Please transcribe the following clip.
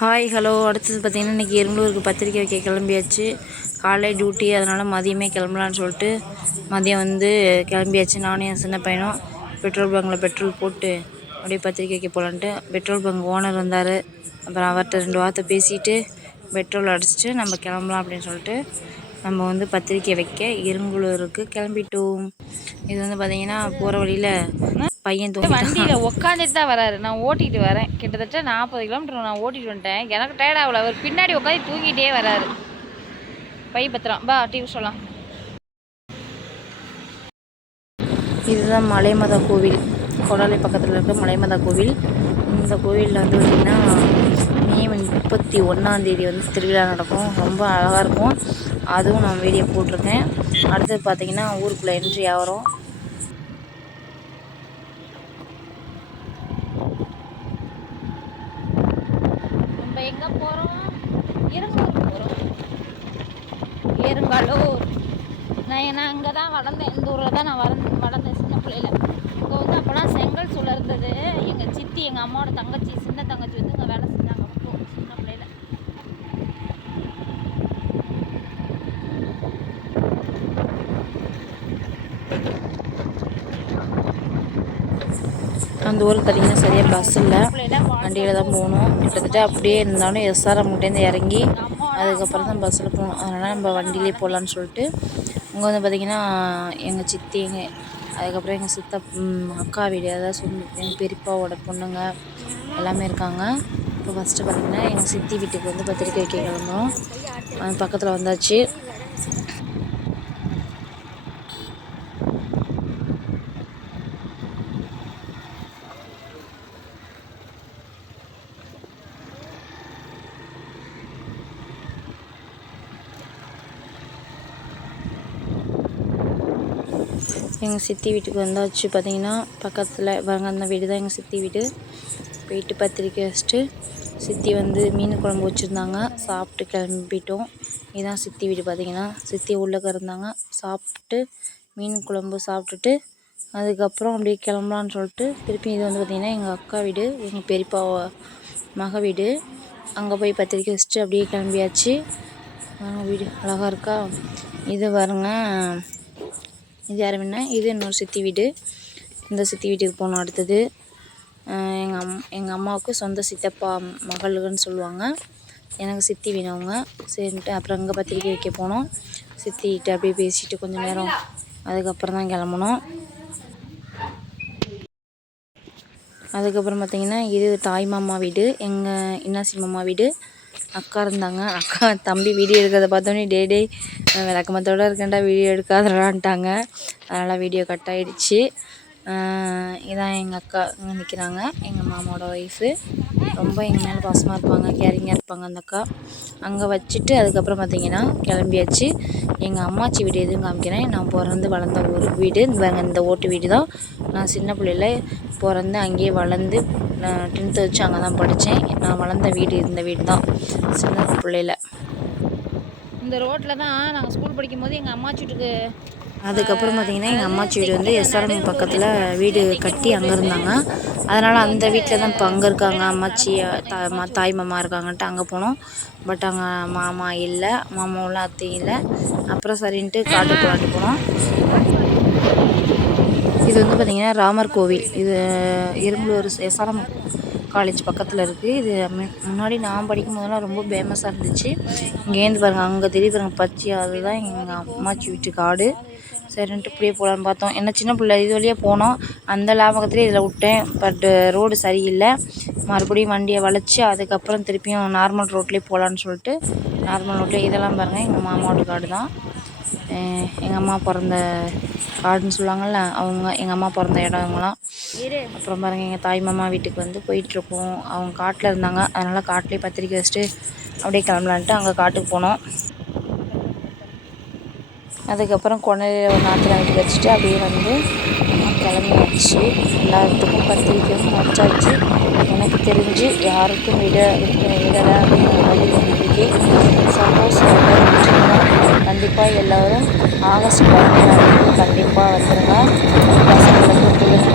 Hi hello அடுத்தது பார்த்திங்கன்னா இன்றைக்கி எறும்பலூருக்கு பத்திரிக்கை வைக்க கிளம்பியாச்சு. காலை டியூட்டி அதனால் மதியமே கிளம்பலான்னு சொல்லிட்டு மதியம் வந்து கிளம்பியாச்சு. நானும் என் சின்ன பையனும் பெட்ரோல் பங்கில் பெட்ரோல் போட்டு அப்படியே பத்திரிக்கை வைக்க போகலான்ட்டு பெட்ரோல் பங்க் ஓனர் வந்தார். அப்புறம் அவர்கிட்ட ரெண்டு வார்த்தை பேசிட்டு பெட்ரோல் அடிச்சுட்டு நம்ம கிளம்பலாம் அப்படின்னு சொல்லிட்டு நம்ம வந்து பத்திரிக்கை வைக்க இருங்குளூருக்கு கிளம்பிட்டோம். இது வந்து பார்த்திங்கன்னா போகிற வழியில் பையன் வண்டியில் உட்காந்துட்டு தான் வராரு. நான் ஓட்டிகிட்டு வரேன். கிட்டத்தட்ட நாற்பது கிலோமீட்டர் நான் ஓட்டிகிட்டு வந்துட்டேன். எனக்கு டயர்ட் ஆகல. அவர் பின்னாடி உட்காந்து தூங்கிட்டே வராரு. பை பத்திரம். பா டிவி சொல்லலாம் இதுதான் மலைமதா கோவில். கொடாலை பக்கத்தில் இருக்க மலைமதா கோவில். இந்த கோவிலில் வந்து பார்த்திங்கன்னா மே முப்பத்தி ஒன்றாந்தேதி வந்து திருவிழா நடக்கும். ரொம்ப அழகாக இருக்கும். அதுவும் நான் வீடியோ போட்டிருக்கேன். அடுத்தது பார்த்திங்கன்னா ஊருக்குள்ளே என்ட்ரி ஆகிறோம். ஏருங்காலூர் நான் ஏன்னா அங்கே தான் வளர்ந்தேன். இந்த ஊரில் தான் நான் வளர்ந்து வளர்ந்தேன் சின்ன பிள்ளையில. இங்கே வந்து அப்போலாம் செங்கல் சூழல் இருந்தது. எங்கள் சித்தி எங்கள் அம்மாவோட தங்கச்சி சின்ன தங்கச்சி வந்து இங்கே வேலை செஞ்சாங்க அப்போ சின்ன பிள்ளையில. அந்த ஊருக்கு பார்த்திங்கன்னா சரியாக பஸ் இல்லை. வண்டியில் தான் போகணும். கிட்டத்தட்ட அப்படியே இருந்தாலும் எஸ்ஆர்எம் கிட்டேருந்து இறங்கி அதுக்கப்புறம் தான் பஸ்ஸில் போகணும் அதனால் நம்ம வண்டியிலே போகலான்னு சொல்லிட்டு இங்கே வந்து பார்த்திங்கன்னா எங்கள் சித்தி எங்கள் அதுக்கப்புறம் எங்கள் சித்த அக்கா வீடு அதாவது சொந்த எங்கள் பெரியப்பாவோட பொண்ணுங்க எல்லாமே இருக்காங்க. இப்போ ஃபஸ்ட்டு பார்த்திங்கன்னா எங்கள் சித்தி வீட்டுக்கு வந்து பத்திரிக்கை வைக்க கிளம்புறோம். பக்கத்தில் வந்தாச்சு. எங்கள் சித்தி வீட்டுக்கு வந்தாச்சு பார்த்தீங்கன்னா. பக்கத்தில் வரங்கந்த அந்த வீடு தான் எங்கள் சித்தி வீடு. போயிட்டு பத்திரிக்கை வச்சுட்டு சித்தி வந்து மீன் குழம்பு வச்சுருந்தாங்க. சாப்பிட்டு கிளம்பிட்டோம். இதுதான் சித்தி வீடு பார்த்தீங்கன்னா. சித்தி உள்ளக்க இருந்தாங்க சாப்பிட்டு மீன் குழம்பு சாப்பிட்டுட்டு அதுக்கப்புறம் அப்படியே கிளம்பலான்னு சொல்லிட்டு திருப்பி இது வந்து பார்த்திங்கன்னா எங்கள் அக்கா வீடு எங்கள் பெரியப்பா மக வீடு. அங்கே போய் பத்திரிக்கை வச்சுட்டு அப்படியே கிளம்பியாச்சு. வீடு அழகாக இருக்கா? இது பாருங்க. இது யார் வேணா இது இன்னொரு சித்தி வீடு. இந்த சித்தி வீட்டுக்கு போகணும் அடுத்தது. எங்கள் அம் எங்கள் அம்மாவுக்கு சொந்த சித்தப்பா மகள்கள்னு சொல்லுவாங்க. எனக்கு சித்தி வீணவங்க சரின்ட்டு அப்புறம் அங்கே பத்திரிக்கை வைக்க போனோம். சித்திக்கிட்ட அப்படியே பேசிட்டு கொஞ்சம் நேரம் அதுக்கப்புறம் தான் கிளம்புனோம். அதுக்கப்புறம் பார்த்திங்கன்னா இது தாய் மாமா வீடு. எங்கள் இன்னாசி மாமா வீடு. அக்கா இருந்தாங்க. அக்கா தம்பி வீடியோ எடுக்கிறத பார்த்தோன்னே டே டே விளக்கமத்தோடு இருக்கேன்டா வீடியோ எடுக்காதடான்ட்டாங்க. அதனால் வீடியோ கட் ஆகிடுச்சு இதான் எங்கள் அக்கா இங்கே நிற்கிறாங்க எங்கள் மாமாவோட ஒய்ஃபு ரொம்ப எங்கள் மேலே பாசமாக இருப்பாங்க கேரிங்காக இருப்பாங்க அந்த அக்கா. அங்கே வச்சுட்டு அதுக்கப்புறம் பார்த்தீங்கன்னா கிளம்பியாச்சு. எங்கள் அம்மாச்சி வீடு எதுவும் காமிக்கிறேன். நான் பிறந்து வளர்ந்த ஒரு வீடு. இந்த இந்த ஓட்டு வீடு தான். நான் சின்ன பிள்ளையில பிறந்து அங்கேயே வளர்ந்து நான் டென்த்து வச்சு அங்கே தான் படித்தேன் நான் வளர்ந்த வீடு இந்த வீடு தான் சின்ன பிள்ளையில். இந்த ரோட்டில் தான் நாங்கள் ஸ்கூல் படிக்கும் போது எங்கள் அம்மாச்சி வீட்டுக்கு அதுக்கப்புறம் பார்த்திங்கன்னா எங்கள் அம்மாச்சி வீடு வந்து எஸ்ஆர்எம் பக்கத்தில் வீடு கட்டி அங்கே இருந்தாங்க. அதனால் அந்த வீட்டில் தான் இப்போ அங்கே இருக்காங்க. அம்மாச்சி தாய் மாமா இருக்காங்கன்ட்டு அங்கே போனோம். பட் அங்கே மாமா இல்லை மாமாவெலாம் அத்தையும் இல்லை. அப்புறம் சரின்ட்டு காட்டு போலாட்டு போனோம். இது வந்து பார்த்திங்கன்னா ராமர் கோவில். இது இரும்பலூர் எஸ்ஆர்எம் காலேஜ் பக்கத்தில் இருக்குது இது முன்னாடி நான் படிக்கும் போதெல்லாம் ரொம்ப ஃபேமஸாக இருந்துச்சு. இங்கேருந்து பாருங்கள் அங்கே தெரிய பாருங்கள் பச்சையாக அதுதான் எங்கள் அம்மாச்சி வீட்டு காடு. சரின்ட்டு இப்படியே போகலான்னு பார்த்தோம். என்ன சின்ன பிள்ளை இது வழியாக போனோம். அந்த லாபகத்துலேயே இதில் விட்டேன். பட்டு ரோடு சரியில்லை. மறுபடியும் வண்டியை வளைச்சி அதுக்கப்புறம் திருப்பியும் நார்மல் ரோட்லேயே போகலான்னு சொல்லிட்டு நார்மல் ரோட்லேயே இதெல்லாம் பாருங்கள் எங்கள் மாமாவோட காடு தான். எங்கள் அம்மா பிறந்த காடுன்னு சொல்லுவாங்கள்ல அவங்க எங்கள் அம்மா பிறந்த இடம் இவங்களாம் அப்புறம் பாருங்கள் எங்கள் தாய் மாமா வீட்டுக்கு வந்து போயிட்டுருக்கோம். அவங்க காட்டில் இருந்தாங்க. அதனால் காட்டிலே பத்திரிக்கை வச்சுட்டு அப்படியே கிளம்பலான்ட்டு அங்கே காட்டுக்கு போனோம். அதுக்கப்புறம் கொனையில் ஒரு நாற்று வீட்டுக்கு வச்சுட்டு அப்படியே வந்து கிளம்பியாச்சு. எல்லாத்துக்கும் பத்திரிக்கையும் வச்சாச்சு எனக்கு தெரிஞ்சு யாருக்கும் விட விடலை அப்படின்னு சப்போஸ் கண்டிப்பாக எல்லோரும் ஆகஸ்ட் பதினேழாம் கண்டிப்பாக வந்துடுங்க பசங்களுக்கு